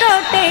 ಕೋಟೆ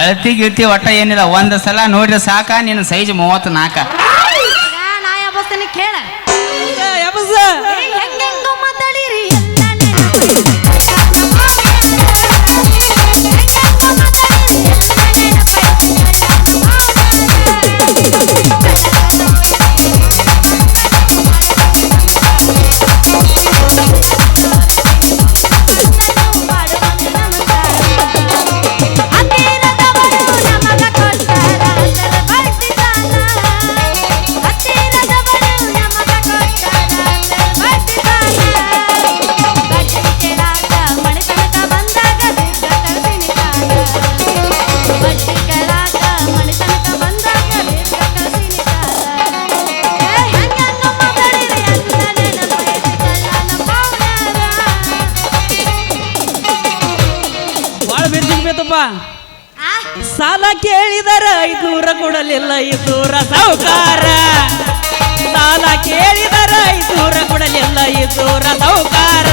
ಅಳತಿ ಗಿಳತಿ ಒಟ್ಟ ಏನಿಲ್ಲ ಒಂದ್ ಸಲ ನೋಡ್ರಿ ಸಾಕ ನಿನ್ನ ಸೈಜ್ 34 ನಾ ಯಾವಸ್ತೇನೆ ಕೇಳ ಸಾಲ ಕೇಳಿದರ 500 ಕೊಡಲಿಲ್ಲ 200 ಸಾಹುಕಾರ ಸಾಲ ಕೇಳಿದರ 500 ಕೊಡಲಿಲ್ಲ 200 ಸಾಹುಕಾರ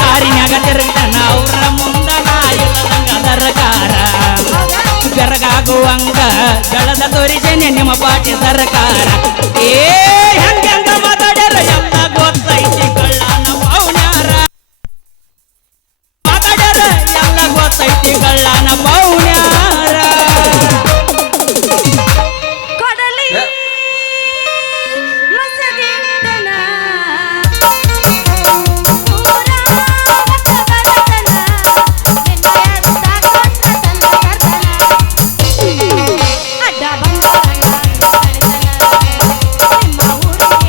ಕಾರಿನ್ಯಾಗ ತಿರುಗಿದನ ಅವ್ರ ಮುಂದ ನಾಯಿಲ್ಲದಂಗ ಸರ್ಕಾರ ಬೆರಗಾಗುವಂಗ ಬೆಳೆದ ತೋರಿಸೇನೆ ನಿಮ್ಮ ಪಾಟಿ ಸರ್ಕಾರ ಹೆಂಗ ಮಾತಾಡ್ಯಾರ ಎಲ್ಲ ಗೊತ್ತೈತಿ ಕಳ್ಳನ ಪೌನ್ಯಾರ ಮಾತಾಡ್ಯಾರ ಎಲ್ಲ ಗೊತ್ತೈತಿ ಕಳ್ಳನ ಪೌನ್ಯಾರ ಕೊಡಲಿ ಮಸಗಿಟ್ಟನ ಅಡ್ಡ ಬಂದ ನಿಮ್ಮ ಊರಿಗೆ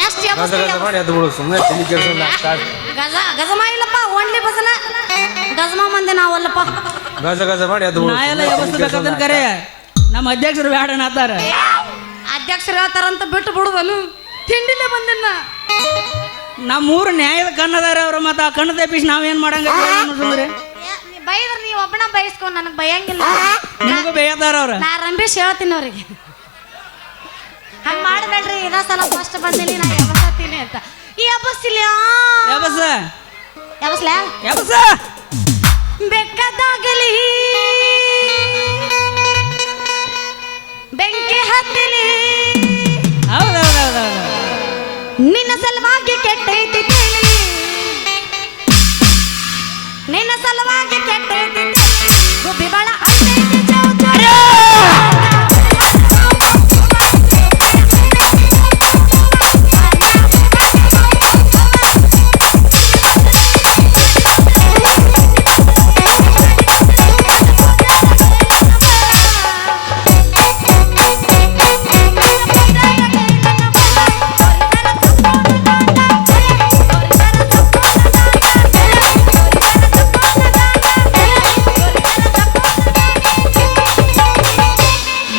ಎಷ್ಟು ಗಜ ಗಜ ಮಾಡಿ ಎದ್ದು ಬಿಡು ಸುಮ್ಮನೆ ತಲೆ ಕೆಡ್ಸಲ್ಲ ಸ್ಟಾರ್ಟ್ ಗಜಮ ಇಲ್ಲಪ್ಪ ಓನ್ಲಿ ಬಸನ ಗಜಮ ಮಂದಿ ನಾವಲ್ಲಪ್ಪ ಗಜ ಗಜ ಮಾಡಿ ಎದ್ದು ಬಿಡು ನಾ ಎಲ್ಲ ಎಬ್ಬಿಸ್ಬೇಕಂತ ಕರೆ ನಮ್ಮ ಅಧ್ಯಕ್ಷರು ಬ್ಯಾಡ ಅನ್ನತ್ತಾರ ಅಧ್ಯಕ್ಷರು ಹೇಳ್ತಾರಂತ ಬಿಟ್ಟು ಬಿಡುದನು ತಿಂಡಿಲೇ ಬಂದಿನ ನಮ್ಮೂರು ನ್ಯಾಯದ ಕಣ್ಣದಾರ ಅವ್ರ ಮತ್ತೆ ಆ ಕಣ್ಣು ತಪ್ಪಿಸಿ ನಾವೇನ್ ಮಾಡಂಗ ಬೈದ್ರ ನೀವ್ ಒಬ್ಬನ ಬಯಸ್ಕೊಂಡ್ ನನಗ್ ಬೈಯಂಗಿಲ್ಲ ನಿಮಗೂ ಬೇಯತಾರ ಅವ್ರ ನಾ ರಂಬೇಶ್ ಹೇಳ್ತೀನಿ ಅವ್ರಿಗೆ ಹಂಗ ಮಾಡ್ಬೇಡ್ರಿ ಇದ ಸಲ ಫಸ್ಟ್ ಬಂದಿನಿ ನಾ ಎಬಸತ್ತೀನಿ ಅಂತ ಈ ಎಬಸ್ತಿಲ್ಲ ಎಬಸ ಎಬಸ್ಲ ಎಬಸ ಬೆಕ್ಕದಾಗಲಿ ಬೆಂಕಿ ಹತ್ತಿಲಿ ಹೌದೌದೌದೌದು ನಿನ್ನ ಸಲುವಾಗಿ ಕೆಟ್ಟೈತಿ ತಿಳಿ ನಿನ್ನ ಸಲುವಾಗಿ ಕೆಟ್ಟೈತಿ ಗುಬ್ಬಿ ಬಾಳ ಅತ್ತೈತಿ ಚೌಚೌ.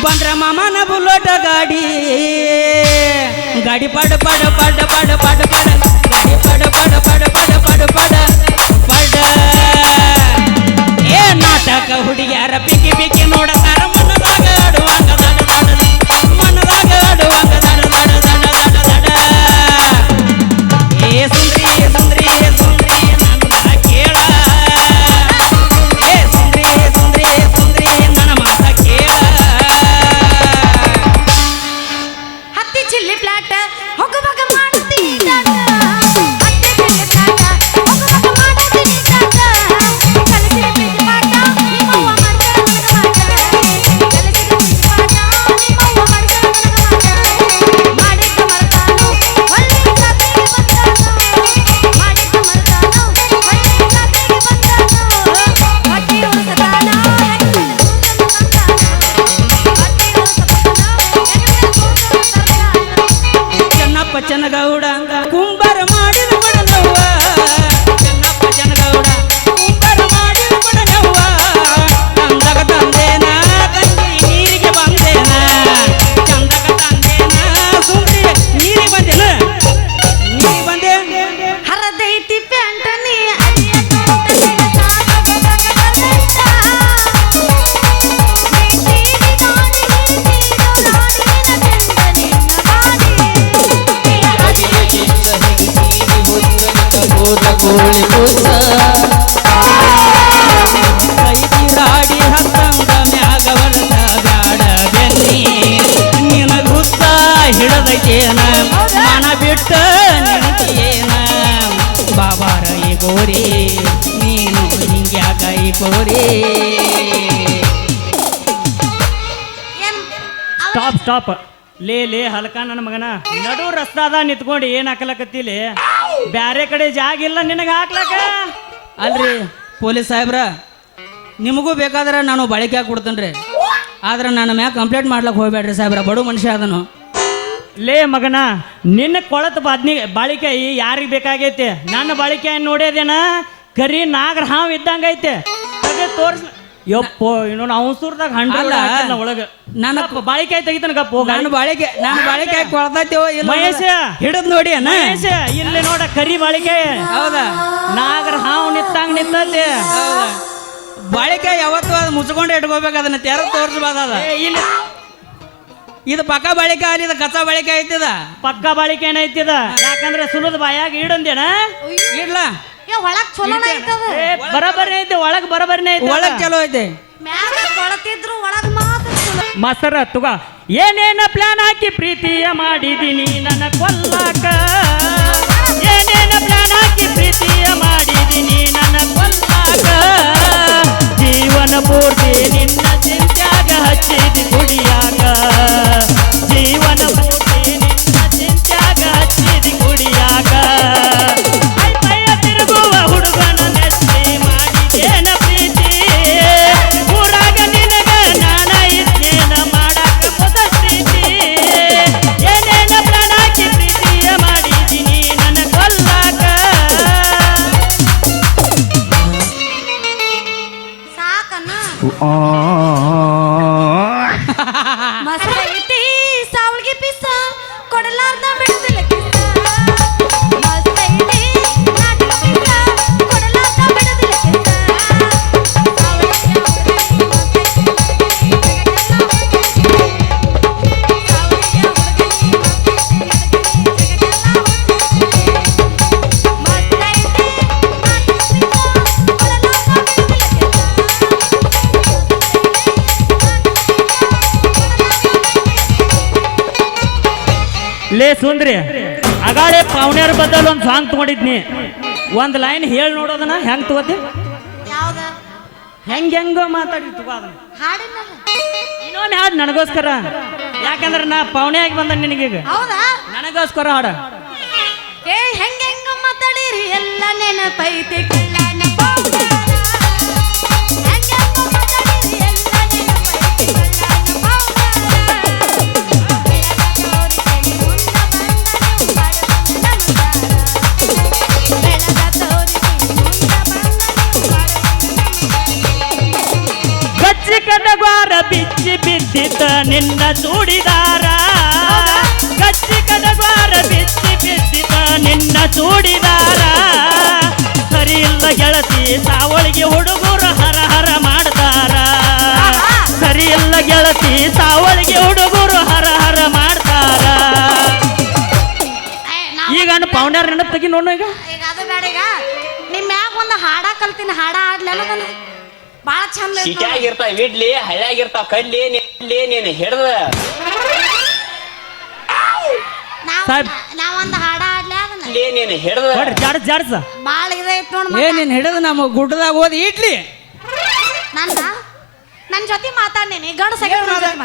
ಬಂದ್ರ ಮಾಮನ ಬುಲ್ಲೋಟ ಗಾಡಿ ಗಾಡಿ ಪಡ ಪಡ ಪಡ ಪಡ ಪಡ ಪಡ ಗಾಡಿ ಪಡ ಪಡ ಪಡ ಪಡ ಪಡ ಪಡ ಪಡ ಏ ನಾಟಕ ಹುಡುಗಿಯಾರ ಪಿಕ್ಕಿ ಪಿಕ್ಕಿ ನೋಡತಾರ ಮನದಾಗ ಆಡುವಂಗ ದಡ ದಡ ಮನದಾಗ ಆಡುವಂಗ ದಡ ದಡ ದಡ ದಡ ದಡ ಏ ಸುಂದ್ರಿ ಸುಂದ್ರಿ ಸುಂದ್ರಿ ನನ್ನ ಕೇಳ ಏ ಸುಂದ್ರಿ ಸುಂದ್ರಿ ಸುಂದ್ರಿ ನನ್ನ ಮಾತ ಕೇಳ ಹತ್ತಿ ಚಿಲ್ಲಿ ಪ್ಲಾಟ್ ಹೋಗುವಾಗ ಮಾಡುತ್ತೀನಿ ಟಾಟ. ಹತ್ತಿ ಚಿಲ್ಲಿ ಪ್ಲಾಟ್ ಹೋಗುವಾಗ ಮಾಡುತ್ತೀನಿ ಟಾಟ. ಕಲಿಸಿದ ಪ್ರೀತಿ ಪಾಠ ನಿಮ್ಮವ್ವ ಮಾಡ್ತಾಳ ನನಗ ಮಾಟ. ಕಲಿಸಿದ ಪ್ರೀತಿ ಪಾಠ ನಿಮ್ಮವ್ವ ಮಾಡ್ತಾಳ ನನಗ ಮಾಟ. ಮಾಡಿದ್ದ ಮರ್ತಾನು ಒಳ್ಳೆ ಜಾತ್ರೆಗೆ ಬಂದಾನು. ಮಾಡಿದ್ದ ಮರ್ತಾನು ಒಳ್ಳೆ ಜಾತ್ರೆಗೆ ಬಂದಾನು. ಹೊಟ್ಟಿ ಉಳಿಸತಾನ ಹೆಂಗನ ಕೂಸಲು ತಂದಾನ. ಹೊಟ್ಟಿ ಉಳಿಸತಾನ ಹೆಂಗನ ಕೂಸಲು ತಂದಾನ. ಚೆನ್ನಪ್ಪ ಚೆನ್ನಗೌಡ ಕುಂಬಾರ ಮಾಡಿದ ಬಡನವ್ವ ಚೆನ್ನಪ್ಪ ಚೆನ್ನಗೌಡ ಕುಂಬಾರ ಮಾಡಿದ ಬಡನವ್ವ ಚಂದಗ ತಂದೇನ ತಂಗಿ ನೀರಿಗೆ ಬಂದೇನ ಚಂದಗ ತಂದೇನ ಸುಂದ್ರಿ ನೀರಿಗೆ ಬಂದೇನ ನೀರಿಗೆ ಬಂದೆ ಹರದೈತಿ ಪ್ಯಾಂಟ ನೀ ಅಡಿಯ ತೋಟಲಿನ ಸಾಗದ ರಗಡದೈತ. ನೀತಿದಿ ನಾಡಿ ನೀತಿದು ನಾಡಿನ ಚೆಂದ ನಿನ್ನ ಬಾಡಿ. ಕೈದಿರಾಡಿ ಹತ್ತಂಗ ಮ್ಯಾಗ ಬರದ ಬ್ಯಾಡ ಬೆನ್ನಿ ನಿನ ಗುತ್ತ ಹಿಡದೈತೇನ ಮನ ಬಿಟ್ಟ ನಿಂತಿಯೇನ ಬಾಬಾರ ಈ ಗೋರಿ ನೀನು ಹಿಂಗ್ಯಾಕ ಈ ಗೋರಿ ಏನ್ ಅವ- ಸ್ಟಾಪ್ ಸ್ಟಾಪ್ ಲೇ ಲೇ ಹಲ್ಕ ನನ್ನ ಮಗನ ನಡು ರಸ್ತಾದ ನಿಂತ್ಕೊಂಡು ಏನ್ ಹಾಕ್ಲಕತ್ತಿಲಿ ಬ್ಯಾರೆ ಕಡೆ ಜಾಗ ಇಲ್ಲ ನಿನಗ ಹಾಕ್ಲಕ ಅಲ್ರಿ ಪೊಲೀಸ್ ಸಾಹೇಬ್ರ ನಿಮಗೂ ಬೇಕಾದ್ರೆ ನಾನು ಬಾಳಿಕೆ ಹಾಕಿ ಕೊಡ್ತೇನೆ ಆದ್ರೆ ನನ್ನ ಮ್ಯಾಗ ಕಂಪ್ಲೇಂಟ್ ಮಾಡ್ಲಕ್ಕೆ ಹೋಗ್ಬೇಡ್ರಿ ಸಾಹೇಬ್ರ ಬಡು ಮನುಷ್ಯ ಅದನು ಲೇ ಮಗನ ನಿನ್ನ ಕೊಳತ ಬಾಳಿಕಾಯಿ ಯಾರಿಗೆ ಬೇಕಾಗೈತೆ ನನ್ನ ಬಾಳಿಕಾಯಿ ನೋಡ್ಯದೇನ ಕರಿ ನಾಗರ ಹಾವ್ ಇದ್ದಂಗೈತೆ ತೋರ್ಸ್ ಯಪ್ಪೋ ಇನ್ನೊಂದು ಅವಸೂರ್ದಾಗ ಅಲ್ಲ. ಹಂಡ್ರೆಡ್ ಒಳಗ ನನ್ನ ಬಾಳಿಕಾಯಿ ತೆಗಿತಾನ ಗಪ್ಪ ಹೋಗ ನಾನು ಬಾಳಿಕೆ ಹಾಕಿ ಕೊಳ್ತೈತೇವೋ ಇಲ್ಲ ಮಹೇಶ ಹಿಡಿದ್ ನೋಡಿ ಅಣ್ಣ ಮಹೇಶ ಇಲ್ಲಿ ನೋಡ ಕರಿ ಬಾಳಿಕಾಯಿ ಹೌದಾ ನಾಗರ ಹಾವ್ ನಿತ್ತಂಗ್ ನಿಂತೈತೆ ಹೌದಾ ಬಾಳಿಕೆ ಯಾವತ್ತು ಅದು ಮುಚ್ಕೊಂಡು ಇಟ್ಕೋಬೇಕು ಅದನ್ನ ತೆರ ತೋರಿಸ್ಬಾರ್ದು ಅದ ಏ, ಇಲ್ಲಿ ಇದು ಪಕ್ಕ ಬಾಳಿಕೆ ಅಲ್ಲಿ ಇದು ಕಚ್ಚಾ ಬಾಳಿಕೆ ಐತಿದ ಪಕ್ಕ ಬಾಳಿಕೆ ಏನೈತಿದ ಯಾಕಂದ್ರೆ ಸುಲದ ಬಾಯಾಗ ಇಡಂದೇನ ಇಡ್ಲ ಏ ಒಳಗ್ ಚಲೋನ ಐತದ. ಬರಬರಿ ಐತಿ ಒಳಗ್ ಬರಬರಿನೇ ಐತಿ ಒಳಗ್ ಚಲೋ ಐತೆ ಮ್ಯಾಗ ಕೊಳತಿದ್ರು ಒಳಗ್ ಮಾತ್ರ ಚಲೋ. ಮಾಸ್ತರ ತುಗ ಏನೇನ ಪ್ಲಾನ್ ಹಾಕಿ ಪ್ರೀತಿಯ ಮಾಡಿದೀನಿ ನನ್ನ ಕೊಲ್ಲಾಕ ಏನೇನ ಪ್ಲಾನ್ ಹಾಕಿ ಪ್ರೀತಿಯ ಮಾಡಿದೀನಿ ನನ್ನ ಕೊಲ್ಲಾಕ ಜೀವನ ಪೂರ್ತಿ ನಿನ್ನ ಚಿಂತ್ಯಾಗ ಹಚ್ಚಿದಿ ಕುಡಿಯಾಕ ಜೀವನ ಪೂರ್ತಿ ನಿನ್ನ ಚಿಂತ್ಯಾಗ ಹಚ್ಚಿದಿ ಕುಡಿಯಾಕ ಅಲ್ಪಯ್ಯ ತಿರುಗುವ ಹುಡುಗನ ನೆಚ್ಚಿ ಮಾಡಿದೇನ ಪ್ರೀತಿ ಊರಾಗ ನಿನಗ ನಾನ ಇದ್ನೇನ ಮಾಡಾಕ ಮೊದ ಪ್ರೀತಿ ಏನೇನ ಪ್ರಾಣ ಹಾಕಿ ಪ್ರೀತಿಯ ಸುಂದ್ರಿ ಅಗಾಳೆ ಪಾವಣ್ಯಾರ ಬದಲು ಒಂದು ಸಾಂಗ್ ತಗೊಂಡಿದ್ನಿ ಒಂದ್ ಲೈನ್ ಹೇಳಿ ನೋಡೋದನ್ನ ಹೆಂಗ್ ತಗೋತಿ ಯಾವ್ದ ಹೆಂಗೋ ಮಾತಾಡಿ ತಗೋ ಅದನ್ನ ಹಾಡಿನಲ್ಲ ಇನ್ನೊಮ್ಮೆ ಹಾಡು ನನಗೋಸ್ಕರ ಯಾಕಂದ್ರೆ ನಾ ಪಾವಣ್ಯಾಗಿ ಬಂದ ನಿನಗೀಗ ಹೌದಾ ನನಗೋಸ್ಕರ ಹಾಡ ಏ ಹೆಂಗ ಮಾತಾಡಿರಿ ಎಲ್ಲ ನೆನಪೈತಿ ಕಳ್ಳನ ಪೌಡರ. ಹೆಂಗೆಂಗ ಮಾತಾಡಿರಿ ಎಲ್ಲ ನೆನಪೈತಿ ಕಳ್ಳನ ಪೌಡರ. ಬೆಳಗ ತೋರಿಸಿ ಮುಂದ ಬಂದ ನೀವು ಗಚ್ಚಿ ಕಡಗ್ವಾರ ಬಿಚ್ಚಿ ಬಿದ್ದಿದ್ದ ನಿನ್ನ ಚೂಡಿದಾರ ಗಚ್ಚಿ ಕಡಗ್ವಾರ ಬಿಚ್ಚಿ ಬಿದ್ದಿದ್ದ ನಿನ್ನ ಚೂಡಿದಾರ ಸರಿ ಇಲ್ಲ ಗೆಳತಿ ಸಾವಳಿಗೆ ಹುಡುಗರು ಹರ ಹರ ಮಾಡ್ತಾರ ಸರಿ ಇಲ್ಲ ಗೆಳತಿ ಸಾವಳಿಗೆ ಹುಡುಗರು ಹರ ಹರ ಮಾಡ್ತಾರ ಈಗ ಪೌಂಡರ್ ನೆನಪು ತೆಗಿ ನೋಡು ಈಗ ಈಗ ಅದು ಬೇಡ ಈಗ ನಿಮ್ಮ ಮ್ಯಾಗ ಒಂದು ಹಾಡ ಕಲ್ತೀನಿ ಹಾಡ ಆಡ್ಲೆಲ್ಲ ಬಾಳ ಚಂದ ಐತ್ ನೋಡು. ಸಿಟಿಯಾಗಿರ್ತಾವ ಇಡ್ಲಿ ಹಳ್ಳಿಯಾಗಿರ್ತಾವ ಕಡ್ಲಿ ನೀನು ಹಿಡ್ದ ಸಾಹೇಬ್. ನಾವೊಂದು ಹಾಡ ಆಡ್ಲೆ ಅದನ್ನ ನೀನು ಹಿಡ್ದ ನೋಡ್ರಿ ಜಾಡ್ಸ್ ಜಾಡ್ಸ ಬಾಳ ಇದೈತ್ ನೋಡ್ ಏ ನೀನ್ ಹಿಡಿದು ನಮ್ಮ ಗುಡ್ಡದಾಗ ಓದಿ ಇಡ್ಲಿ ನನ್ನ ಜೊತೆ ಮಾತಾಡ್ನೇನಿ ಗಂಡ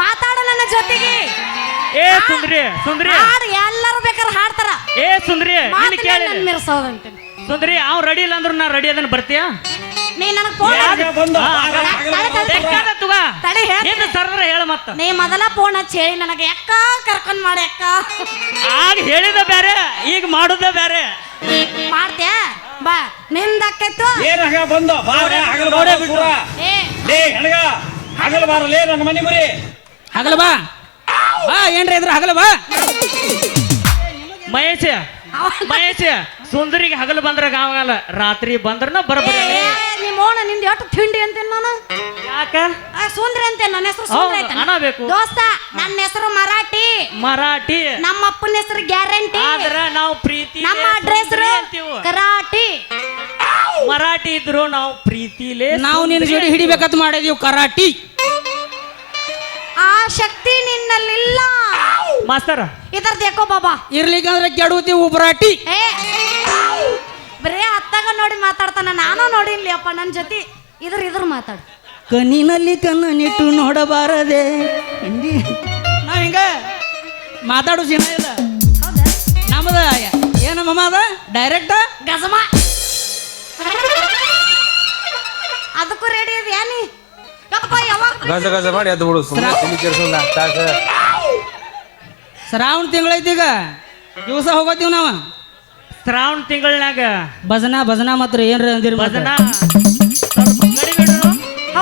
ಮಾತಾಡ ನನ್ನ ಜೊತೆಗೆ ಏ ಸುಂದ್ರಿ ಸುಂದ್ರಿ ಹಾಡು ಎಲ್ಲರೂ ಬೇಕಾದ್ರೆ ಹಾಡ್ತಾರ ಏ ಸುಂದ್ರಿ ಇಲ್ಲಿ ಕೇಳಿ ಮಿರ್ಸೋದಂತ ಸುಂದ್ರಿ ಅವ್ ರೆಡಿ ಇಲ್ಲ ಅಂದ್ರು ನಾ ರೆಡಿ ಅದನ್ನ ಬರ್ತೀಯಾ ನೀ ನನಗ್ ಫೋನ್ ತಡಿ ಹೇಳ್ತೀನಿ. ಸರ್ದ್ರ ಹೇಳ ಮತ್ತ ನೀ ಮೊದಲ ಫೋನ್ ಹಚ್ಚಿ ಹೇಳಿ ನನಗೆ ಯಾಕ ಕರ್ಕೊಂಡ್ ಮಾಡಿ ಅಕ್ಕ ಆಗ ಹೇಳಿದ ಬೇರೆ ಈಗ ಮಾಡುದ ಬೇರೆ ಮಾಡ್ತೀಯ ಬಾ ನಿಂದಕ್ಕೈತು ಏನಾಗ ಬಂದು ಏ ಲೇ ಹೆಣಗ ಹಗಲು ಬಾರಲೇ ನನ್ನ ಮನೆ ಮುರಿ ಹಗಲ ಬಾ ಬಾ ಏನ್ರಿ ಇದ್ರ ಹಗಲ ಬಾ ಮಹೇಶ್ ಸುಂದರಿಗೆ ಹಗಲು ಬಂದ್ರ ಗಾವಗಲ್ಲ ರಾತ್ರಿ ಬಂದ್ರನ ಬರಬರಿ ನಿಮ್ಮ ಓಣ ನಿಂದ ಎಷ್ಟು ತಿಂಡಿ ಅಂತೇನ್ ನಾನು ಯಾಕ ಸುಂದ್ರಿ ಅಂತೇನ್ ನನ್ನ ಹೆಸರು ಸುಂದ್ರಿ ಹೌದು, ಐತೆ ಅನ್ನಬೇಕು. ದೋಸ್ತ ನನ್ನ ಹೆಸರು ಮರಾಠಿ ನಮ್ಮ ಅಪ್ಪನ ಹೆಸರು ಗ್ಯಾರಂಟಿ ಆದ್ರ ನಾವು ಪ್ರೀತಿ ನಮ್ಮ ಅಡ್ರೆಸ್ ಕರಾಟಿ ಮರಾಠಿ ಇದ್ರು ನಾವು ಪ್ರೀತಿಲೇ ನಾವು ನಿನ್ನ ಜೋಡಿ ಹಿಡಿಬೇಕಂತ ಮಾಡಿದೀವಿ ಕರಾಟಿ ಆ ಶಕ್ತಿ ನಿನ್ನಲ್ಲಿಲ್ಲ ಮಾಸ್ತರ ಇದರ್ದು ಯಾಕೋ ಬಾಬಾ ಇರ್ಲಿಕ್ಕಂದ್ರೆ ಕೆಡುತ್ತಿ ಉಬ್ರಾಟಿ ಏ ಬರೇ ಅತ್ತಾಗ ನೋಡಿ ಮಾತಾಡ್ತಾನ ನಾನು ನೋಡಿನ್ಲಿ ಅಪ್ಪ ನನ್ನ ಜೊತೆ ಇದ್ರ ಮಾತಾಡು ಕಣ್ಣಿನಲ್ಲಿ ಕಣ್ಣನಿಟ್ಟು ನೋಡಬಾರದೆ ಹಿಂದಿ ನಾವ್ ಹಿಂಗ ಮಾತಾಡೋ ಜನ ಇಲ್ಲ ಹೌದಾ ನಮ್ಮದ ಏನು ಮಮ್ಮ ಅದ ಡೈರೆಕ್ಟ್ ಗಜಮ ಅದಕ್ಕೂ ರೆಡಿ ಇದೆಯಾ ನೀ ಯಪ್ಪ ಯಾವಾಗ ಗಜ ಗಜ ಮಾಡಿ ಎದ್ದು ಬಿಡು ಸುಮ್ಮನೆ ತಲೆ ಕೆಡ್ಸಲ್ಲ ತಾಸ ಶ್ರಾವಣ ತಿಂಗಳೈತಿ ಈಗ ದಿವಸ ಹೋಗೋತೀವಿ ನಾವ ಶ್ರಾವಣ ತಿಂಗಳನ್ಯಾಗ ಭಜನಾ ಮಾತ್ರ ಏನ್ರ ಅಂದಿರ್ ಭಜನ ಸ್ವಲ್ಪ ಕಡಿಮೆ ಇಡುನು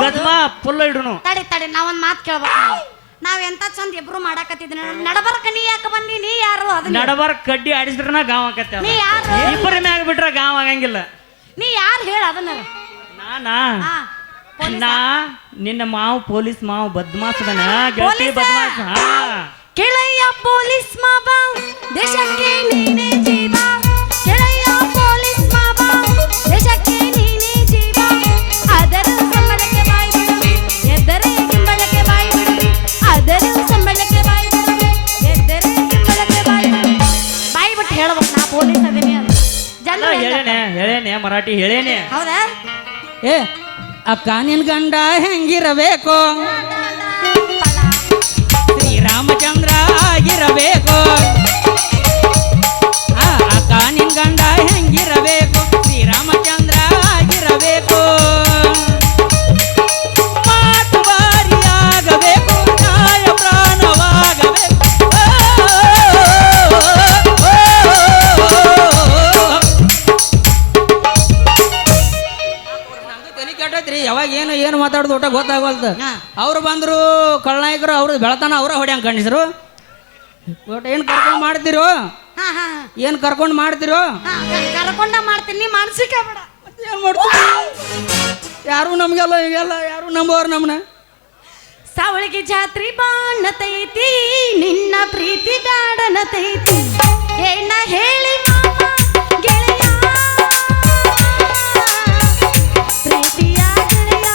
ಗಜ್ಮಾ ಫುಲ್ ಇಡುನು ತಡಿ ನಾವೊಂದ್ ಮಾತು ಕೇಳ್ಬೇಕು ನಾವ್ ಎಂತ ಚಂದ ಇಬ್ರು ಮಾಡಾಕತ್ತಿದ್ವಿ ನಡಬರ್ಕ ನೀ ಯಾಕೆ ಬಂದಿ ನೀ ಯಾರು ಅದನ್ನ ನಡಬಾರ ಕಡ್ಡಿ ಆಡಿಸಿದ್ರನ ಗಾವ್ ಆಕತ್ತೆ ನೀ ಯಾರು ಇಬ್ಬರ ಮ್ಯಾಗ ಬಿಟ್ರ ಗಾವ್ ಆಗಂಗಿಲ್ಲ ನೀ ಯಾರು ಹೇಳ ಅದನ್ನ ನಾನಾ ಹಾ ನಾ ನಿನ್ನ ಮಾವು ಪೊಲೀಸ್ ಮಾವು ಬದ್ಮಾಸದನ ಗೆಳತಿ ಪೊಲೀಸ? ಬದ್ಮಾಸ ಹಾ ಕೆಳಯ್ಯ ಪೊಲೀಸ್ ಮಾವ ದೇಶಕ್ಕೆ ನೀನೇ ಜೀವ ಕೆಳಯ್ಯ ಪೊಲೀಸ್ ಮಾವ ದೇಶಕ್ಕೆ ನೀನೇ ಜೀವ ಅದರ ಸಂಬಳಕ್ಕೆ ಬಾಯಿ ಬಿಡುವೆ ಎದ್ದರೆ ಗಿಂಬಳಕ್ಕೆ ಬಾಯಿ ಬಿಡುವೆ ಅದರ ಸಂಬಳಕ್ಕೆ ಬಾಯಿ ಬಿಡುವೆ ಎದ್ದರೆ ಗಿಂಬಳಕ್ಕೆ ಬಾಯಿ ಬಿಡುವೆ ಬಾಯಿ ಬಿಟ್ಟು ಹೇಳ್ಬೇಕು ನಾ ಪೊಲೀಸ್ ಅದೀನಿ ಅಂತ ಜನರು ಹೇಳೇನೆ ಮರಾಠಿ ಹೇಳೇನೆ ಹೌದಾ ಏ ಅಕ್ಕ ನಿನ್ ಗಂಡ ಹೆಂಗಿರಬೇಕು ಶ್ರೀರಾಮಚಂದ್ರ ಆಗಿರಬೇಕು ಅಕ್ಕ ನಿನ್ ಗಂಡ ಹೆಂಗಿರಬೇಕು ಶ್ರೀರಾಮಚಂದ್ರ ಆಗಿರಬೇಕು ಮಾತು ಬಾರಿಯಾಗಬೇಕು ನ್ಯಾಯ ಪ್ರಾಣವಾಗಬೇಕು ತಲೆ ಕೆಟ್ಟೈತ್ರಿ ಯಾವಾಗ ಏನು ಮಾತಾಡೋದು ಊಟ ಗೊತ್ತಾಗವಲ್ದು ಅವ್ರು ಬಂದ್ರು ಕಳ್ಳನಾಯಕರು ಅವ್ರು ಬೆಳತಾನ ಅವ್ರ ಹೊಡ್ಯಂಗ್ ಕಣಿಸ್ರು ಒಟ್ಟು ಏನು ಕರ್ಕೊಂಡು ಮಾಡ್ತಿರೋ ಹಾ ಹಾ ಏನು ಕರ್ಕೊಂಡು ಮಾಡ್ತಿರೋ ಹಾ ಕರ್ಕೊಂಡ ಮಾಡ್ತೀನಿ ನೀ ಮಾನಸಿಕ ಬೇಡ ಏನು ಮಾಡ್ತೀವಿ ಯಾರು ನಮಗೆಲ್ಲ ಈಗೆಲ್ಲ ಯಾರು ನಂಬೋರು ನಮ್ಮನ್ನ ಸಾವಳಿಗೆ ಜಾತ್ರಿ ಬಾಣತೈತಿ ನಿನ್ನ ಪ್ರೀತಿ ಬ್ಯಾಡನತೈತಿ ಏನ ಹೇಳಿ ಮಾಮ ಗೆಳೆಯ ಪ್ರೀತಿಯ ಗೆಳೆಯ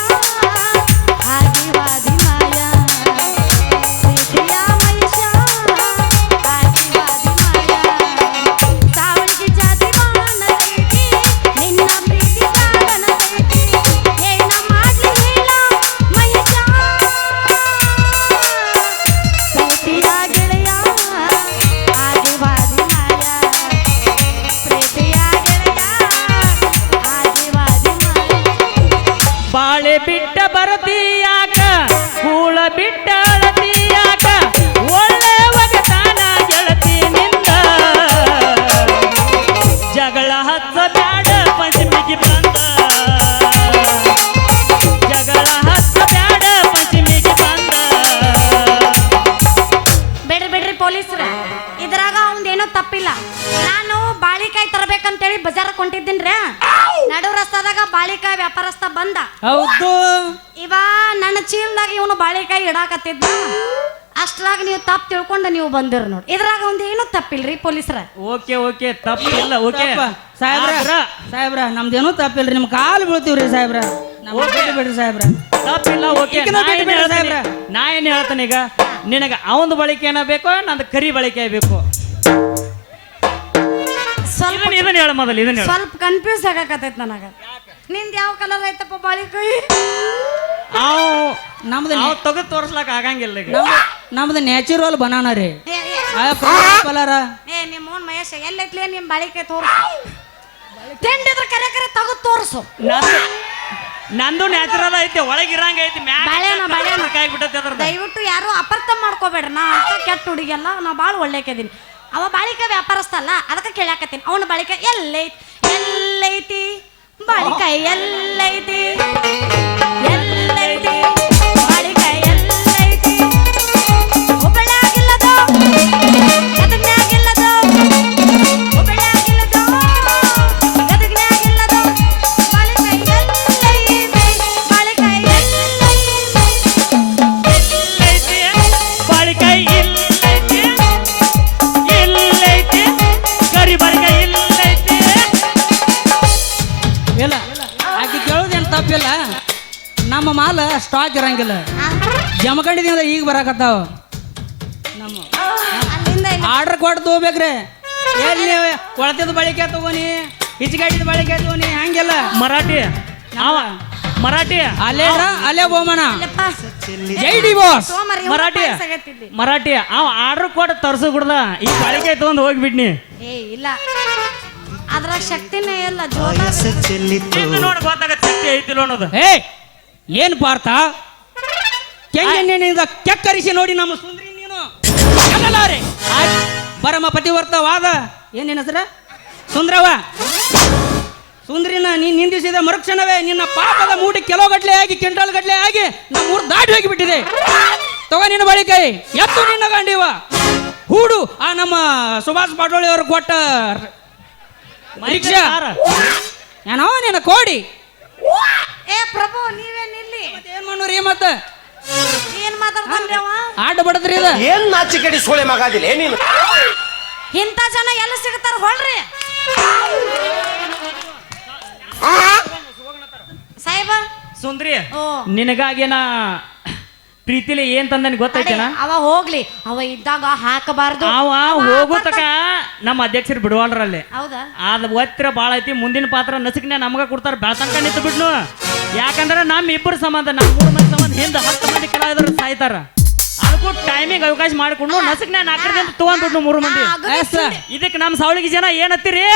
ಆಗಿವಾದಿ ಮಾಯ ಪ್ರೀತಿಯ ಮನುಷ್ಯ ಆಗಿವಾದಿ ಹಚ್ಚ ಬ್ಯಾಡ ಪಂಚಮಿಗೆ ಬಂದ ಜಗಳ ಹಚ್ಚ ಬ್ಯಾಡ ಪಂಚಮಿಗೆ ಬಂದ ಬೇಡ್ರಿ ಪೊಲೀಸ್ರ ಇದ್ರಾಗ ಅವಂದೇನೋ ತಪ್ಪಿಲ್ಲ. ನಾನು ಬಾಳಿಕಾಯಿ ತರಬೇಕಂತೇಳಿ ಬಜಾರಕ್ಕೆ ಹೊಂಟಿದ್ದೀನ್ರಿ. ನಡು ರಸ್ತಾದಾಗ ಬಾಳಿಕಾಯಿ ವ್ಯಾಪಾರಸ್ಥ ಬಂದ. ಹೌದು. ಇವ ನನ್ನ ಚೀಲದಾಗ ಇವನು ಬಾಳಿಕಾಯಿ ಇಡಾಕತ್ತಿದ್ದ. ಅಷ್ಟ್ರಾಗ ನೀವು ತಪ್ಪು ತಿಳ್ಕೊಂಡು ನೀವು ಬಂದಿರ ನೋಡಿ. ಇದ್ರಾಗ ಒಂದು ಏನೂ ತಪ್ಪಿಲ್ರಿ ಪೊಲೀಸ್ರ. ಓಕೆ ತಪ್ಪಿಲ್ಲ. ಓಕೆ ಸಾಹೇಬ್ರ ನಮ್ದೇನೂ ತಪ್ಪಿಲ್ರಿ. ನಿಮ್ ಕಾಲು ಬೀಳ್ತೀವ್ರಿ ಸಾಹೇಬ್ರ. ಬಿಡ್ರಿ ಸಾಹೇಬ್ರ, ತಪ್ಪಿಲ್ಲ. ಓಕೆ ನಾ ಏನ್ ಹೇಳ್ತಾನೆ ಈಗ, ನಿನಗ ಅವಂದು ಬಳಕೆನ ಬೇಕೋ ನಂದು ಕರಿ ಬಳಕೆ ಬೇಕು? ಸ್ವಲ್ಪ ಇದನ್ನ ಹೇಳ ಮೊದಲು, ಇದನ್ನ ಹೇಳ. ಸ್ವಲ್ಪ ಕನ್ಫ್ಯೂಸ್ ಆಗಕತ್ತೈತ್ ನನಗ. ನಿಂದ ಯಾವ ಕಲರ್ ಐತಪ್ಪ ಬಾಳಿಕಾಯಿ? ನಮ್ದು ತೆಗೆದು ತೋರ್ಸ್ಲಕ್ ಆಗಂಗಿಲ್ಲ ಈಗ. ನಮ್ದು ನ್ಯಾಚುರಲ್ ಬನಾನ ರೀ. ಕಲರ ನಿಮ್ಮ ಓನ್ ಮಹೇಶ ಎಲ್ಲೈತ್ಲೇ ನಿಮ್ ಬಾಳಿಕಾಯಿ ತೋರ್ಸು. ತಿಂಡಿದ್ರ ಕರೆ ತಗದ್ ತೋರ್ಸು. ನಂದು ನ್ಯಾಚುರಲ್ ಐತಿ, ಒಳಗಿರಂಗ ಐತಿ. ದಯವಿಟ್ಟು ಯಾರು ಅಪಾರ್ಥ ಮಾಡ್ಕೋಬೇಡ್ರಿ. ನಾ ಅಂತ ಕೆಟ್ಟ ಹುಡುಗಿಯಲ್ಲ, ನಾ ಭಾಳ ಒಳ್ಳೆಕಿದೀನಿ. ಅವ ಬಾಳಿಕಾಯಿ ವ್ಯಾಪಾರಸ್ಥ ಅಲ್ಲ, ಅದಕ್ಕೆ ಕೇಳಾಕತ್ತೀನಿ. ಅವನ ಬಾಳಿಕಾಯಿ ಎಲ್ಲೈತಿ ಬಾಳಿಕಾಯಿ ಎಲ್ಲೈತಿ ಬಾಳಿಕಾಯಿ ಎಲ್ಲೈತಿ. ಹುಬ್ಬಳ್ಳಿಯಾಗಿಲ್ಲದು, ಗದಗ್ನ್ಯಾಗಿಲ್ಲದು, ಹುಬ್ಬಳ್ಳಿಯಾಗಿಲ್ಲದು, ಗದಗ್ನ್ಯಾಗಿಲ್ಲದು. ಬಾಳಿಕಾಯಿ ಎಲ್ಲೈತಿ ಬಾಳಿಕಾಯಿ ಬಾಳಿಕಾಯಿ ಇಲ್ಲೈತಿ ಕರಿ ಬಾಳಿಕಾಯಿ ಇಲ್ಲೈತಿ. ಇಲ್ಲ ಆಕಿ ಕೇಳೋದೇನು ತಪ್ಪಿಲ್ಲ. ನಮ್ಮ ಮಾಲ ಸ್ಟಾಕ್ ಇರಂಗಿಲ್ಲ. ಜಮಖಂಡಿದಿಂದ ಈಗ ಬರಾಕತ್ತಾವ. ನಮ್ಮ ಅಲ್ಲಿಂದ ಆರ್ಡರ್ ಕೊಟ್ಟು ತಗೋಬೇಕ್ರಿ. ಎಲ್ಲಿ ಕೊಳತಿದ ಬಾಳಿಕೆ ತಗೋನಿ, ಹಿಚ್ಗಾಡಿದ ಬಾಳಿಕೆ ತಗೋನಿ, ಹಂಗೆಲ್ಲ. ಮರಾಠಿ ಅಲ್ಲೇ ಬೋಮನ ಇಲ್ಲಪ್ಪ. ಜೈ ಡಿ ಬಾಸ್. ಸೋಮವಾರ ಮರಾಠಿ ಅವ ಆರ್ಡರ್ ಕೊಟ್ಟು ತರ್ಸು ಕುಡ್ದ ಈ ಬಾಳಿಕಾಯಿ ತಗೊಂಡ್ ಹೋಗ್ಬಿಡ್ನಿ. ಇಲ್ಲ ಅದ್ರಾಗ ಶಕ್ತಿನೇ ಇಲ್ಲ. ನೋಡ್ ಗೊತ್ತಾಗತ್ತೆ ಶಕ್ತಿ ಐತಿಲ್ಲ ಅನ್ನೋದು. ಏನ್ ಪಾರ್ಥ ಕೆಂಗಣ್ಣಿನಿಂದ ಕೆಕ್ಕರಿಸಿ ನೋಡಿ ನಮ್ಮ ಸುಂದ್ರಿ ನೀನು ಕನ್ನಲಾರೆ. ಪರಮ ಪತಿವರ್ತವಾದ ಏನೇನ ಹೆಸರ ಸುಂದ್ರವ ಸುಂದ್ರಿನ ನೀನ್ ನಿಂದಿಸಿದ ಮರುಕ್ಷಣವೇ ನಿನ್ನ ಪಾಪದ ಮೂಡಿ ಕೆಲವು ಗಟ್ಲೆ ಆಗಿ ಕ್ವಿಂಟಲ್ ಗಟ್ಲೆ ಆಗಿ ನಮ್ಮ ಊರು ದಾಟಿ ಹೋಗಿಬಿಟ್ಟಿದೆ. ತಗೋ ನಿನ್ನ ಬಾಳಿಕಾಯಿ ಎತ್ತು ನಿನ್ನ ಗಂಡಿವ ಹೂಡು. ಆ ನಮ್ಮ ಸುಭಾಷ್ ಪಾಟೋಳಿ ಅವರು ಕೊಟ್ಟ ರಿಕ್ಷಾ ಏನೋ ನಿನ್ನ ಕೋಡಿ. ಏ ಪ್ರಭು ನೀವೇನ್ ಇಲ್ಲಿ ಏನ್ ಮಾಡೋರಿ ಮತ್ತ ಏನ್ ಮಾತಾಡ್ತಾನ್ರಿ ಅವ? ಆಟ ಬಡದ್ರಿ ಇದ ಏನ್ ನಾಚಿಕಡಿ ಸೋಳೆ ಮಗಾದಿಲ್ಲ ನೀನು. ಇಂಥ ಜನ ಎಲ್ಲ ಸಿಗ್ತಾರ ಹೊಳ್ರಿ ಸಾಹೇಬ. ಸುಂದ್ರಿ ಓ ನಿನಗಾಗಿ ನಾ ಪ್ರೀತಿಲಿ ಏನ್ ತಂದನ್ ಗೊತ್ತೈತೇನ? ಅವ ಹೋಗ್ಲಿ, ಅವ ಇದ್ದಾಗ ಹಾಕಬಾರ್ದು. ಅವ ಹೋಗುತ್ತಕ ನಮ್ಮ ಅಧ್ಯಕ್ಷರು ಬಿಡುವಲ್ರಲ್ಲಿ. ಹೌದಾ? ಅದ್ ಒತ್ತಿರ ಬಾಳ ಐತಿ. ಮುಂದಿನ ಪಾತ್ರ ನಸಕ್ನೆ ನಮಗ ಕೊಡ್ತಾರ. ಬೆಳತನಕ ನಿಂತು ಬಿಡ್ನು. ಯಾಕಂದ್ರೆ ನಮ್ಮ ಇಬ್ಬರು ಸಂಬಂಧ, ನಮ್ಮ 3 ಮಂದಿ ಸಂಬಂಧ ಹಿಂದ 10 ಮಂದಿ ಕೆಳಗಿದ್ರು ಸಾಯ್ತಾರ. ಅದಕ್ಕೂ ಟೈಮಿಂಗ್ ಅವಕಾಶ ಮಾಡಿಕೊಂಡು ನಸಕ್ನೆ 4 ದಿನ ತಗೊಂಡ್ಬಿಡ್ನು 3 ಮಂದಿ. ಇದಕ್ಕೆ ನಮ್ಮ ಸಾವಳಿಗೆ ಜನ ಏನತ್ತೀರಿ?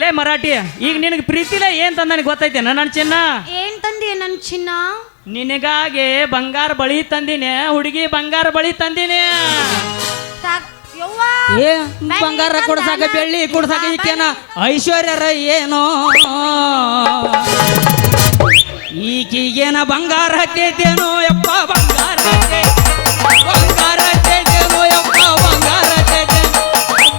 ಲೇ ಮರಾಠಿ, ಈಗ ನಿನಗೆ ಪ್ರೀತಿಲ ಏನ್ ತಂದನಿಗೆ ಗೊತ್ತೈತೇನ ನನ್ನ ಚಿನ್ನ? ಏನ್ ತಂದಿ ನನ್ ಚಿನ್ನ? ನಿನಗಾಗೆ ಬಂಗಾರ ಬಳಿ ತಂದಿನಿ ಹುಡುಗಿ, ಬಂಗಾರ ಬಳಿ ತಂದಿನಿ. ಏ ಬಂಗಾರ ಕೊಡ್ಸಾಕ ಬೆಳ್ಳಿ ಕೊಡ್ಸಾಕ ಈಕೇನ ಐಶ್ವರ್ಯರ ಏನೋ ಈಗೀಗೇನ ಬಂಗಾರ ಹತ್ತೈತೇನೋ ಯಪ್ಪ ಬಂಗಾರ ಬಂಗಾರ ಹತ್ತೈತೇನೋ ಯಪ್ಪ ಬಂಗಾರ ಹತ್ತೈತೇನೋ.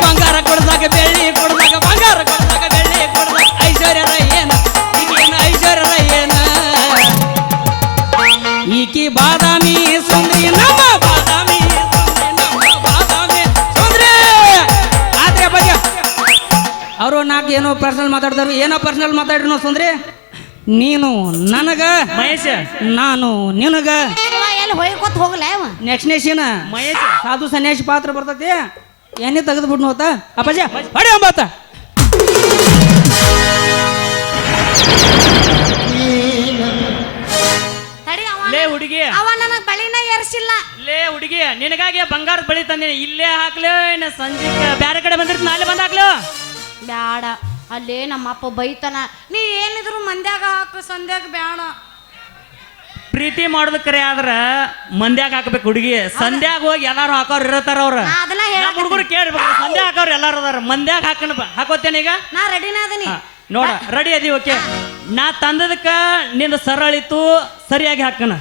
ಬಂಗಾರ ಕೊಡ್ಸಾಕ ಬೆಳ್ಳಿ ಕೊಡ್ಸಾಕ ಬಂಗಾರ ಕೊಡ್ಸಾಕ ಬೆಳ್ಳಿ ಕೊಡ್ಸಾಕ ಐಶ್ವರ್ಯರ ಏನ ಈಗೇನ ಐಶ್ವರ್ಯರ ಏನ ಈಕಿ ಬಾದಾಮಿ ಸುಂದ್ರಿ ನಮ್ಮ ಬಾದಾಮಿ ಅವರು 4 ಏನೋ ಪರ್ಸನಲ್ ಮಾತಾಡ್ತಾರು. ಏನೋ ಪರ್ಸನಲ್ ಮಾತಾಡ್ರಿ ನಾವು ಸುಂದ್ರಿ. ನೀನು ನನಗ ಮಹೇಶ್, ನಾನು ನಿನಗ ಎಲ್ಲಿ ಹೋಯ್ಕೋತ್ ಹೋಗ್ಲ ನೆಕ್ಸ್ಟ್ ನೇಷನ್ ಮಹೇಶ್ ಸಾಧು ಸನ್ಯಾಸಿ ಪಾತ್ರ ಬರ್ತೈತಿ. ಎಣ್ಣೆ ತೆಗೆದು ಬಿಡ್ನು ಹೋತ ಅಪ್ಪಾಜಿ ಹೊಡಿ ಒಂಬತ್ತ. ಲೇ ಹುಡುಗಿ, ಅವ ನನಗ್ ಬಳಿನ ಏರ್ಸಿಲ್ಲ. ಲೇ ಹುಡುಗಿ, ನಿನಗಾಗಿ ಬಂಗಾರದ ಬಳಿ ತಂದಿನಿ. ಇಲ್ಲೇ ಹಾಕ್ಲೇ ಸಂಜೆ ಬ್ಯಾರೆ ಕಡೆ ಬಂದಿರ್ತೀನಿ, ನಾಳೆ ಬಂದ್ ಹಾಕ್ಲು. ಬ್ಯಾಡ, ಅಲ್ಲೇ ನಮ್ಮಪ್ಪ ಬೈತಾನ. ನೀ ಏನಿದ್ರು ಮಂದ್ಯಾಗ ಹಾಕು, ಸಂಧ್ಯಾಗ ಬ್ಯಾಡ. ಪ್ರೀತಿ ಮಾಡೋದು ಕರೆ ಆದ್ರ ಮಂದ್ಯಾಗ ಹಾಕ್ಬೇಕು ಹುಡುಗಿ. ಸಂಧ್ಯಾಗ ಹೋಗಿ ಎಲ್ಲಾರು ಹಾಕೋರ್ ಇರತ್ತಾರ ಅವ್ರ. ಅದನ್ನ ನಮ್ಮ ಹುಡುಗರು ಕೇಳ್ಬೇಕು ಮಂದ್ಯಾಗ ಹಾಕೋರು ಎಲ್ಲಾರು ಅದಾರ ಮಂದ್ಯಾಗ ಹಾಕೋತೇನೆ ಈಗ ನಾ ರೆಡಿನ ಅದೀನಿ. ನೋಡ ರೆಡಿ ಅದಿ ಓಕೆ. ನಾ ತಂದದಕ್ಕ ನಿಂದ ಸರಳಿತ್ತು ಸರಿಯಾಗಿ ಹಾಕನ.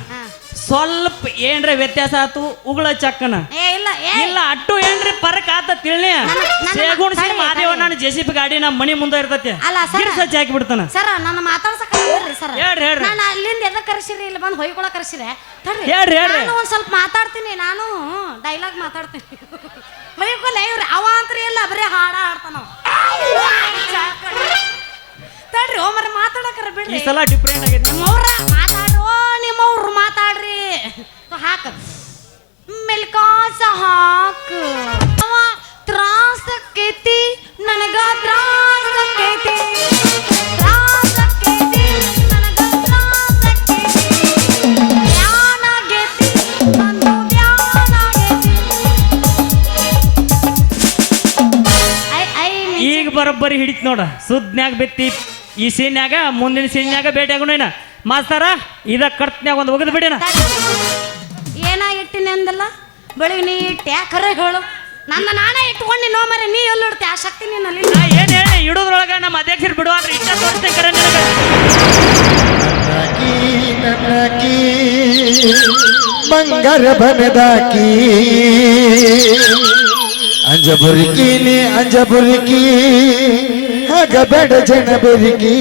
ಸ್ವಲ್ಪ ಏನ್ರ ವ್ಯತ್ಯಾಸ ಆತು ಉಗುಳ ಚಕ್ಕನ. ಏ ಇಲ್ಲ ಇಲ್ಲ ಅಟ್ಟು ಏನ್ರಿ ಪರಕ್ ಆತ ತಿಳ್ನಿ. ಸೇಗುಣ್ ಸಿ ಮಾದೇವ ನಾನು ಜೆಸಿಪಿ ಗಾಡಿ ನಮ್ಮ ಮನಿ ಮುಂದೆ ಇರ್ತೈತಿ. ಅಲ್ಲ ಸರ್ ಸಜ್ಜಿ ಹಾಕಿ ಬಿಡ್ತಾನ. ಸರ್ ನನ್ನ ಮಾತಾಡ್ಸಕ್ ಹೇಳ್ರಿ ಸರ್. ಹೇಳ್ರಿ ಹೇಳ್ರಿ. ನಾನು ಅಲ್ಲಿಂದ ಎದಕ್ ಕರ್ಸಿರಿ ಇಲ್ಲಿ ಬಂದು ಹೊಯ್ಕೊಳ ಕರ್ಸಿರೆ ತಡ್ರಿ. ಹೇಳ್ರಿ ಹೇಳ್ರಿ. ನಾನು ಒಂದ್ ಸ್ವಲ್ಪ ಮಾತಾಡ್ತೀನಿ. ನಾನು ಡೈಲಾಗ್ ಮಾತಾಡ್ತೀನಿ. ಹೊಯ್ಕೊಲ್ಲ ಇವ್ರಿ ಅವ ಅಂತ್ರಿ ಇಲ್ಲ ಬರೀ ಹಾಡ ಹಾಡ್ತಾನ ತಡ್ರಿ. ಓಮರ ಮಾತಾಡಕರ ಈ ಬಿಡ್ರಿ. ಸಲ ಡಿಫ್ರೆಂಟ್ ಆಗೈತಿ. ನಿಮ್ಮವ್ರ ಮಾತಾಡ್ರು ನಿಮ್ಮವ್ರು ಮಾತಾಡ್ರಿ. ಹಾಕ ಮೆಲ್ಕಾಸ ಹಾಕ. ಅವ ತ್ರಾಸಕ್ಕೈತಿ ನನಗ ತ್ರಾಸಕ್ಕೈತಿ ತ್ರಾಸಕ್ಕೈತಿ ನನಗ ತ್ರಾಸಕ್ಕೈತಿ ಧ್ಯಾನಾಗೈತಿ ನಂದು ಧ್ಯಾನಾಗೈತಿ. ಈಗ ಬರೋಬ್ಬರಿ ಹಿಡಿತ್ ನೋಡ. ಸುದ್ನ್ಯಾಗ ಬೆತ್ತಿ ಈ ಸೀನ್ಯಾಗ ಮುಂದಿನ ಸೀನ್ಯಾಗ ಭೇಟಿಯಾಗೋಣ. ಮಾಸ್ತರ ಇದ ಕಟ್ನ್ಯಾಗ ಒಂದು ಒಗದ್ ಬಿಡಿನ. ಏನ ಇಟ್ಟಿನಿ ಅಂದಲ್ಲ ಬೆಳಿಗ್ಗೆ ನೀ ಇಟ್ಟೆ ಕರೆ ಹೇಳು. ನನ್ನ ನಾನೇ ಇಟ್ಕೊಂಡು ನೋ ಮರೆ ನೀ ಎಲ್ಲಿ ಇಡ್ತೆ ಆ ಶಕ್ತಿ ನಿನ್ನಲ್ಲಿ. ನಾ ಏನ್ ಹೇಳಿ ಇಡೋದ್ರೊಳಗ ನಮ್ಮ ಅಧ್ಯಕ್ಷರು ಬಿಡುವಾದ್ರೆ ಇಷ್ಟ ತೋರಿಸ್ತೇನೆ ಕರೆ ನಿನಗ. ಬಂಗಾರ ಬನದಾಕಿ ಅಂಜಬುರ್ಕೀನಿ ಅಂಜಬುರ್ಕಿ ಹಾಗ ಬೇಡ ಜನ ಬೆರಿಕಿ.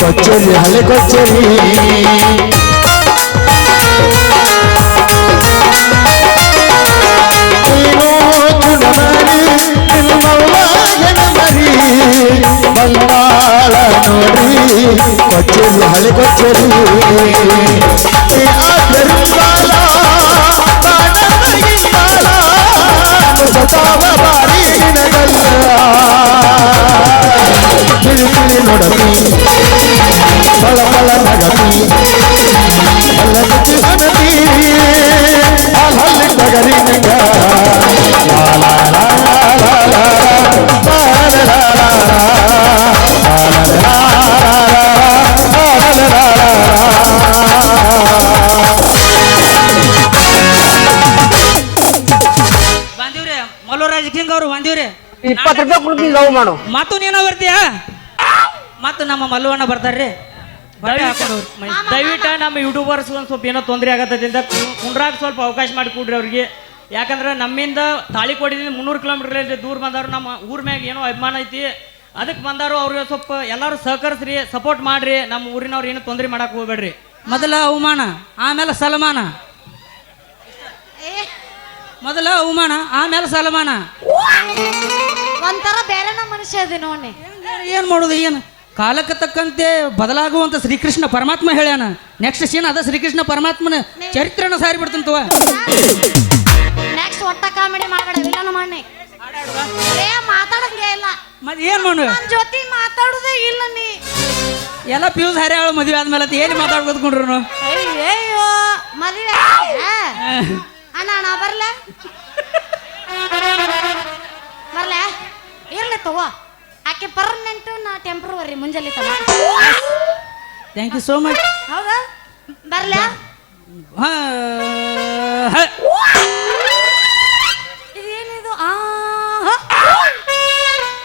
ಕೊಚ್ಚರಿ ಹಳೆ ಕೊಚ್ಚರಿ ಬಂಗಾಳ ನೋಡಿ ಕೊಚ್ಚರಿ ಹಳೆ ಕೊಚ್ಚರಿ ಬಾರಿ ತಿಳಿ ತಿಳಿ ನೋಡತಿ ಬಳ ಬಳ ನಗತಿ ಅಲ್ಲ ಮುಚ್ಚಿ ಅನತಿ ಅಲ್ಲಿ ನಗರಿ ನಿಂಗ ಬಂದಿವ್ರಿ ಮಲ್ಲೂರಾಜ್ ಕಿಂಗ್ ಅವರು ಬಂದಿವ್ರಿ. 20 ರೂಪಾಯಿ ಕೊಡ್ತೀನಿ ಲವ್ ಮಾಡು. ಮತ್ತು ನೀನ ಬರ್ತೀಯ ಮತ್ತು ನಮ್ಮ ಮಲ್ಲುವಣ್ಣ ಬರ್ತಾರ್ರಿ. ದಯವಿಟ್ಟು ನಮ್ಮ ಯೂಟ್ಯೂಬರ್ಸ್ ಒಂದು ಸ್ವಲ್ಪ ಏನೋ ತೊಂದರೆ ಆಗತ್ತದಿಂದ ಕುಂಡ್ರಾಗ ಸ್ವಲ್ಪ ಅವಕಾಶ ಮಾಡಿ ಕೊಡ್ರಿ ಅವ್ರಿಗೆ. ಯಾಕಂದ್ರೆ ನಮ್ಮಿಂದ ತಾಳಿಕೋಡಿದಿಂದ 300 ಕಿಲೋಮೀಟರ್ ದೂರ ಬಂದವರು. ನಮ್ಮ ಊರ ಮ್ಯಾಗ ಏನೋ ಅಭಿಮಾನ ಐತಿ ಅದಕ್ಕೆ ಬಂದಾರು. ಅವ್ರಿಗೆ ಸ್ವಲ್ಪ ಎಲ್ಲರೂ ಸಹಕರಿಸ್ರಿ, ಸಪೋರ್ಟ್ ಮಾಡ್ರಿ. ನಮ್ಮ ಊರಿನವ್ರು ಏನು ತೊಂದರೆ ಮಾಡಕ್ಕೆ ಹೋಗ್ಬೇಡ್ರಿ. ಮೊದಲ ಅವಮಾನ ಆಮೇಲೆ ಸಲ್ಮಾನ. ಮೊದಲ ಅವಮಾನ ಆಮೇಲೆ ಸಲ್ಮಾನ. ಒಂಥರ ಬೇರೆನ ಮನುಷ್ಯ ಅದೇ ನೋಡಿ. ಏನ್ ಮಾಡೋದು ಏನು ಕಾಲಕ್ಕೆ ತಕ್ಕಂತೆ ಬದಲಾಗುವಂತ ಶ್ರೀಕೃಷ್ಣ ಪರಮಾತ್ಮ ಹೇಳ್ಯಾನ. ನೆಕ್ಸ್ಟ್ ಸೀನ್ ಅದ ಶ್ರೀಕೃಷ್ಣ ಪರಮಾತ್ಮನ ಚರಿತ್ರೆನ ಸಾರಿ ಬಿಡ್ತಂತವ. ನೆಕ್ಸ್ಟ್ ಒಟ್ಟ ಕಾಮಿಡಿ ಮತ್ತೆ ಏನ್ ಮಾಡು ನನ್ನ ಜೊತೆ ಮಾತಾಡುದೇ ಇಲ್ಲ ನೀ ಎಲ್ಲ ಪ್ಯೂಸ್ ಹರ್ಯಾಳ ಮದುವೆ ಆದ್ಮೇಲೆ ಅಂತ ಏನು ಮಾತಾಡ್ಕೊತ್ಕೊಂಡ್ರು ಅಯ್ಯೋ ಮದುವೆ ಅಣ್ಣ ಅಣ್ಣ ಬರ್ಲ ಬರ್ಲ ಇರ್ಲಿ ತಗೋ ಆಕೆ ಪರ್ಮನೆಂಟು ನಾ ಟೆಂಪ್ರವರಿ ಮುಂಜಾನೆ ತಗೋ ಥ್ಯಾಂಕ್ ಯು ಸೋ ಮಚ್ ಹೌದಾ ಬರ್ಲ ಇದೇನಿದು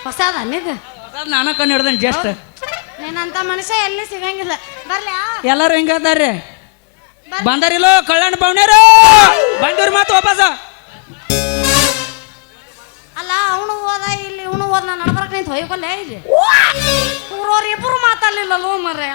ಹೊಸದ ಇದು ನಾನು ಕಣ್ಣು ಹಿಡ್ದೇನೆ ಜಸ್ಟ್ ನೀನಂತ ಮನುಷ್ಯ ಎಲ್ಲಿ ಸಿಗಂಗಿಲ್ಲ ಬರ್ಲ್ಯಾ ಎಲ್ಲರೂ ಹೆಂಗದಾರ್ರಿ ಬಂದಾರಿಲ್ಲೋ ಕಳ್ಳಣ್ಣ ಪೌಣ್ಯರು ಬಂದವ್ರು ಮಾತು ವಾಪಸ್ ಅಲ್ಲ ಅವನು ಹೋದ ಇಲ್ಲಿ ಇವನು ಹೋದ ನಾನು ನಡ್ಬರ್ಕ ನಿಂತ ಹೊಯ್ಕೊಲ್ಲೇ ಇಲ್ಲಿ ಊರವ್ರು ಇಬ್ಬರು ಮಾತಾಡ್ಲಿಲ್ಲಲ್ಲೋ ಮರ್ಯ